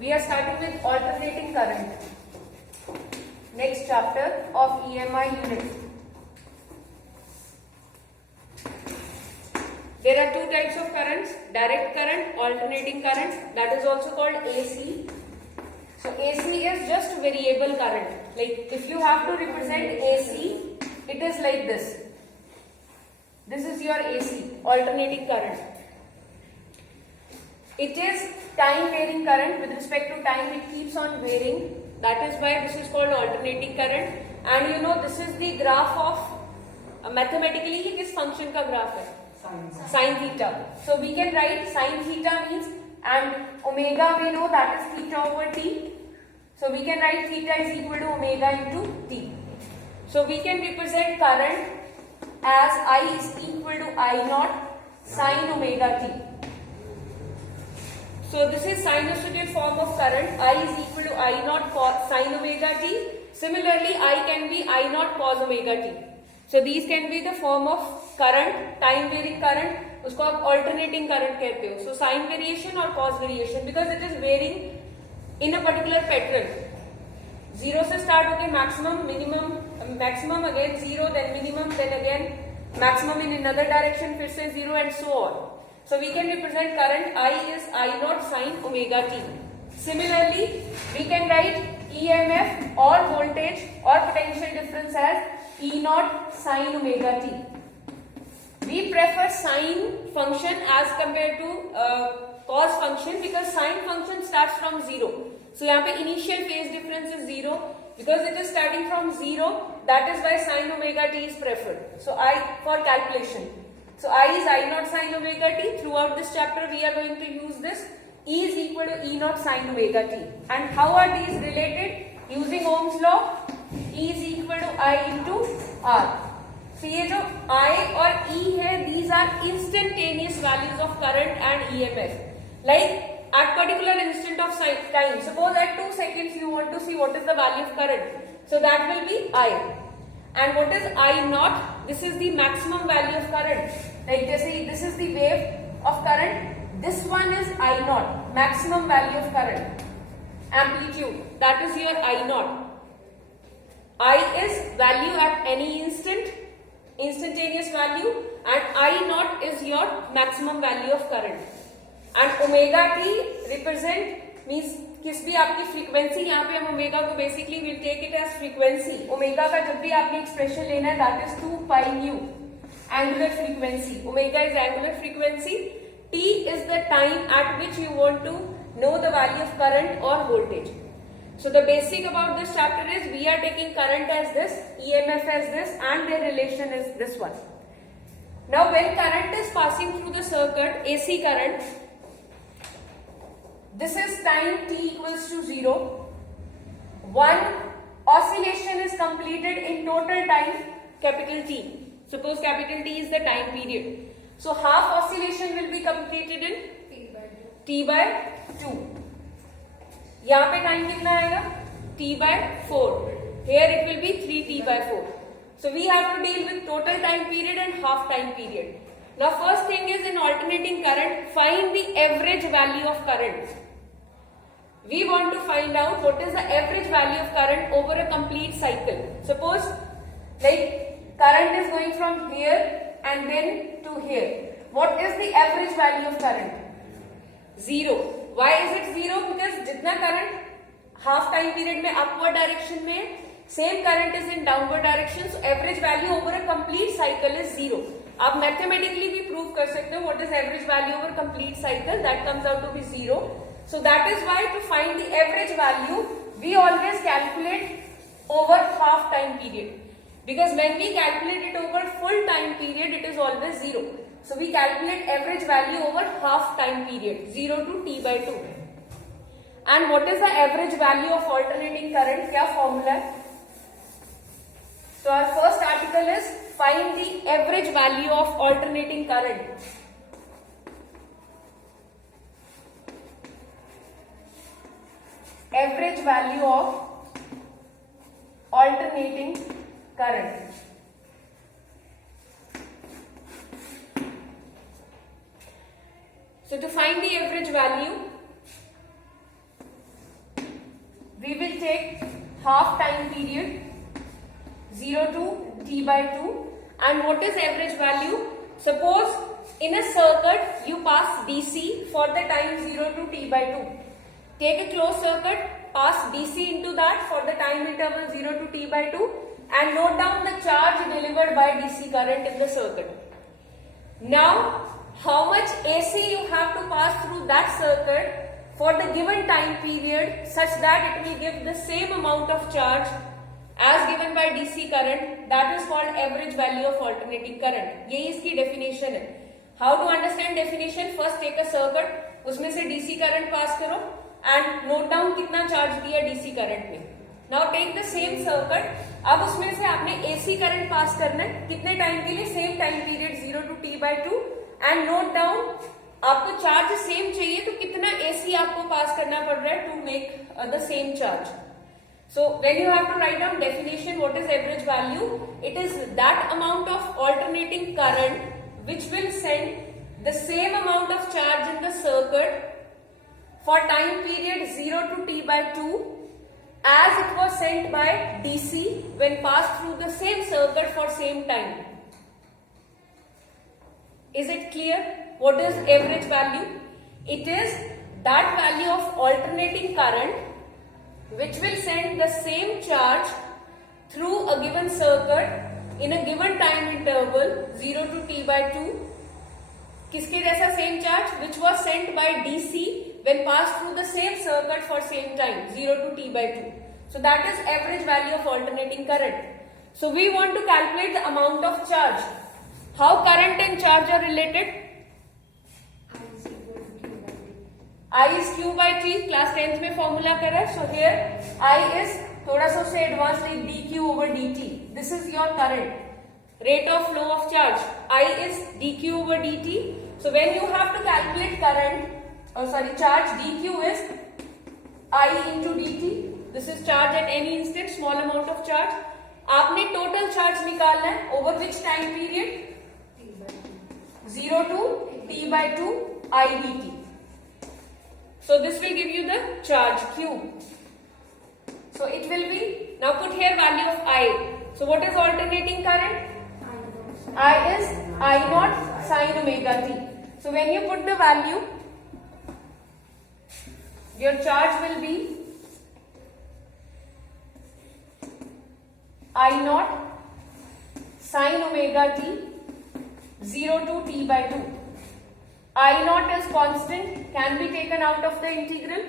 We are starting with alternating current. Next chapter of EMI unit. There are two types of currents, direct current, alternating current, that is also called AC. So AC is just variable current. Like if you have to represent AC, it is like this. This is your AC, alternating current. It is time varying current. With respect to time, it keeps on varying. That is why this is called alternating current. And you know, this is the graph of mathematically किस function का graph है? Sin theta. So we can write sin theta means, and omega we know that is theta over t. So we can write theta is equal to omega into t. So we can represent current as I is equal to I naught sin omega t. So this is sinusoidal form of current. I is equal to I naught cos sin omega t. Similarly, I can be I naught cos omega t. So these can be the form of current, time varying current. उसको आप alternating current कहते हो. So sign variation or cause variation because it is varying in a particular pattern. Zero से start होके maximum, minimum, maximum again zero, then minimum, then again maximum in another direction, फिर से zero and so on. So we can represent current I is I naught sin omega t. Similarly, we can write EMF or voltage or potential difference as E naught sin omega t. We prefer sine function as compared to cos function because sine function starts from 0. So यहाँ पे initial phase difference is 0 because it is starting from 0. That is why sin omega t is preferred. So I for calculation. So I is I naught sin omega t. Throughout this chapter we are going to use this. E is equal to E naught sin omega t. And how are these related? Using Ohm's law, E is equal to I into R. So ये जो I और E है, these are instantaneous values of current and EMF. Like at particular instant of time. Suppose at 2 seconds you want to see what is the value of current. So that will be I. And what is I naught? This is the maximum value of current. Like this is the wave of current. This one is I naught, maximum value of current. Amplitude, that is your I naught. I is value at any instant, instantaneous value, and I naught is your maximum value of current. And omega t represent means किस भी आपकी frequency, यहाँ पे हम omega को basically will take it as frequency. Omega का जब भी आपने एक्सप्रेशन लेना है that is 2 pi nu angular frequency. Omega is angular frequency. T is the time at which you want to know the value of current और voltage. So the basic about this chapter is we are taking current as this, EMF as this, and their relation is this one. Now when current is passing through the circuit, AC current, this is time t equals to 0. One oscillation is completed in total time capital T. Suppose capital T is the time period. So half oscillation will be completed in T by 2. यहाँ पे time कितना आएगा? T by 4. Here it will be 3T by 4. So we have to deal with total time period and half time period. Now first thing is in alternating current, find the average value of current. We want to find out what is the average value of current over a complete cycle. Suppose like current is going from here and then to here. What is the average value of current? 0. Why is it 0? Because जितना current half time period में upward direction में, same current is in downward direction, so average value over a complete cycle is 0. आप mathematically भी prove कर सकते हो what is average value over complete cycle, that comes out to be 0. So that is why to find the average value, we always calculate over half time period. Because when we calculate it over full time period, it is always 0. So we calculate average value over half time period, 0 to T by 2. And what is the average value of alternating current? क्या formula है? So our first article is find the average value of alternating current. Average value of alternating current. So to find the average value, we will take half time period 0 to t by 2. And what is average value? Suppose in a circuit you pass DC for the time 0 to t by 2. Take a closed circuit, pass DC into that for the time interval 0 to t by 2 and note down the charge delivered by DC current in the circuit. Now, how much AC you have to pass through that circuit for the given time period such that it will give the same amount of charge as given by DC current, that is called average value of alternating current. यही इसकी definition है. How to understand definition? First take a circuit, उसमें से DC current pass करो and note down कितना charge दिया DC current में. Now take the same circuit, अब उसमें से आपने AC current pass करना है, कितने time के लिए? Same time period 0 to t by 2 and note down आपको charge same चाहिए तो कितना AC आपको pass करना पड़ रहा है to make the same charge. So when you have to write down definition, what is average value? It is that amount of alternating current which will send the same amount of charge in the circuit for time period 0 to t by 2 as it was sent by DC when passed through the same circuit for same time. Is it clear? What is average value? It is that value of alternating current which will send the same charge through a given circuit in a given time interval 0 to t by 2. किसके जैसा same charge which was sent by DC when passed through the same circuit for same time 0 to t by 2. So that is average value of alternating current. So we want to calculate the amount of charge. How current and charge are related? I is Q by T. Class 10th में formula करा. So here I is थोड़ा सा उससे advance like dq over dt. This is your current. Rate of flow of charge. I is dq over dt. So when you have to calculate current, charge, dq is I into dt. This is charge at any instant, small amount of charge. आपने total charge निकालना है over which time period? 0 to t by 2 I dt. So this will give you the charge Q. So it will be, now put here value of I. So what is alternating current? I is I naught sin omega t. So when you put the value, your charge will be I naught sin omega t 0 to t by 2. I naught is constant, can be taken out of the integral.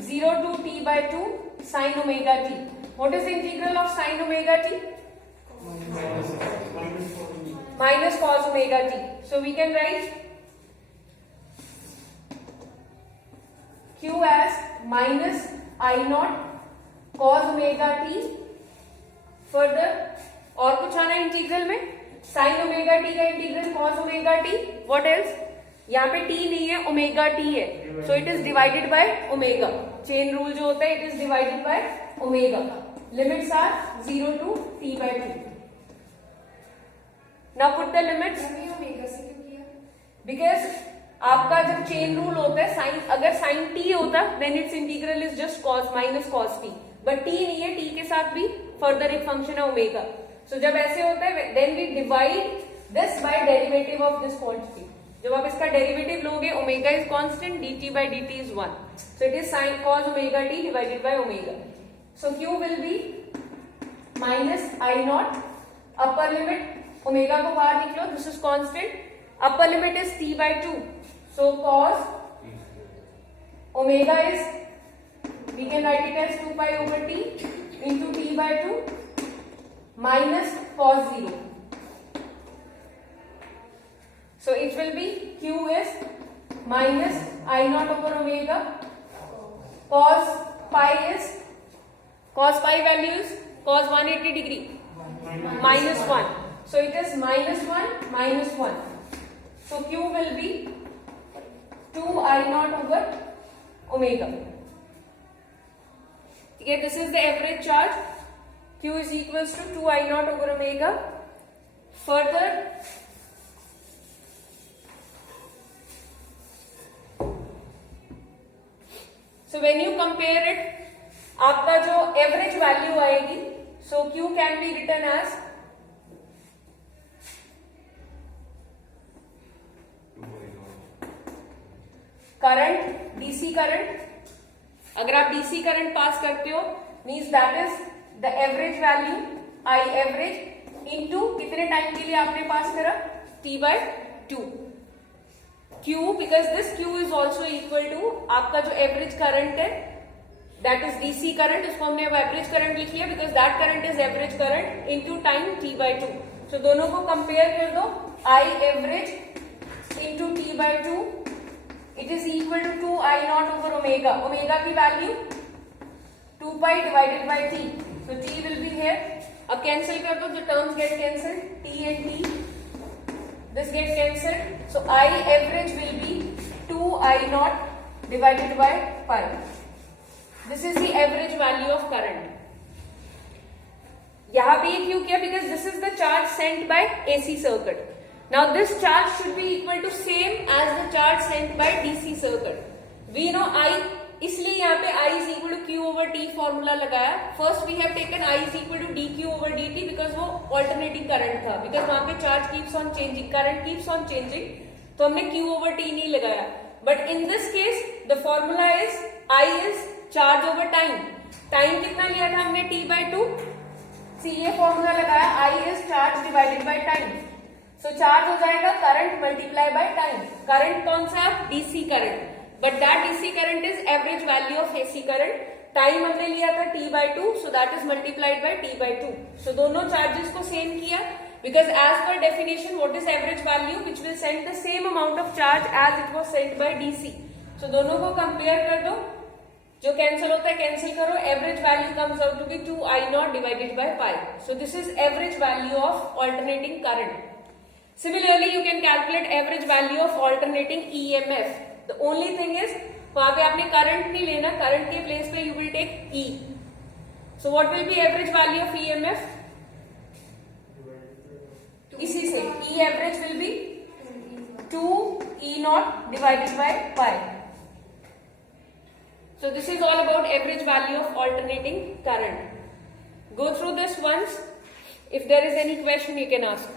0 to t by 2 sin omega t. What is the integral of sin omega t? Minus cos omega t. So we can write Q as minus I naught cos omega t. Further, और कुछ आना integral में? Sine omega t का integral cos omega t. What else? यहाँ पे t नहीं है, omega t है. So it is divided by omega. Chain rule जो होता है, it is divided by omega. Limits are 0 to t by 2. Now put the limits. Omega से क्यों किया? बिकॉज आपका जब चेन रूल होता है, साइन अगर साइन टी होता then its integral is just cos minus cos t. But t नहीं है, टी के साथ भी फर्दर एक फंक्शन है ओमेगा. सो जब ऐसे होता है then we divide this by derivative of this quantity. जब आप इसका डेरिवेटिव लोगे, omega is constant, dt by dt is 1. So it is sin cos omega t divided by omega. So Q will be minus I naught. Upper limit omega को बाहर निकलो, this is constant. Upper limit is t by 2. So cos omega is, we can write it as 2 pi over t into t by 2 minus cos 0. So it will be Q is minus I naught over omega. Cos pi is, cos pi value is cos 180 degree minus 1. So it is minus 1 minus 1. So Q will be 2 I naught over omega. Okay, this is the average charge. Q is equals to 2 I naught over omega. Further, so when you compare it आपका जो average value आएगी, so Q can be written as current, DC current. अगर आप DC current pass करते हो means that is the average value I average into कितने time के लिए आपने पास करा, T/2. Q, because this Q is also equal to आपका जो एवरेज करंट है दैट इज डीसी करंट, इसको हमने अब एवरेज करंट लिख लिया because that current is average current into time T/2. So दोनों को कंपेयर कर दो, I average into T/2 it is equal to 2 I naught over omega. Omega की value 2 pi divided by T. So T will be here. अब cancel कर दो, the terms get cancelled. T and T. This get cancelled. So I average will be 2 I naught divided by pi. This is the average value of current. यहाँ पे ये क्यों किया? Because this is the charge sent by AC circuit. Now this charge should be equal to same as the charge sent by DC circuit. We know I, इसलिए यहाँ पे I is equal to Q over T formula लगाया. First we have taken I is equal to dQ over dt because वो alternating current था, because वहाँ पे charge keeps on changing, current keeps on changing, तो हमने Q over T नहीं लगाया. But in this case the formula is I is charge over time. Time कितना लिया था हमने, T/2. See ये फॉर्मूला लगाया, I is charge divided by time. So charge हो जाएगा current multiply by time. Current कौन सा है, DC current, but that DC current is average value of AC current. Time हमने लिया था T/2, so that is multiplied by T/2. So दोनों charges को सेम किया because as per definition what is average value which will send the same amount of charge as it was sent by DC. So दोनों को compare कर दो, जो cancel होता है कैंसिल करो, average value comes out to be 2 I naught divided by pi. So this is average value of alternating current. Similarly, you can calculate average value of alternating EMF. The only thing is, वहां पे आपने current नहीं लेना, current के place पे you will take E. So what will be average value of EMF? इसी से E average will be 2 E naught divided by pi. So this is all about average value of alternating current. Go through this once. If there is any question, you can ask.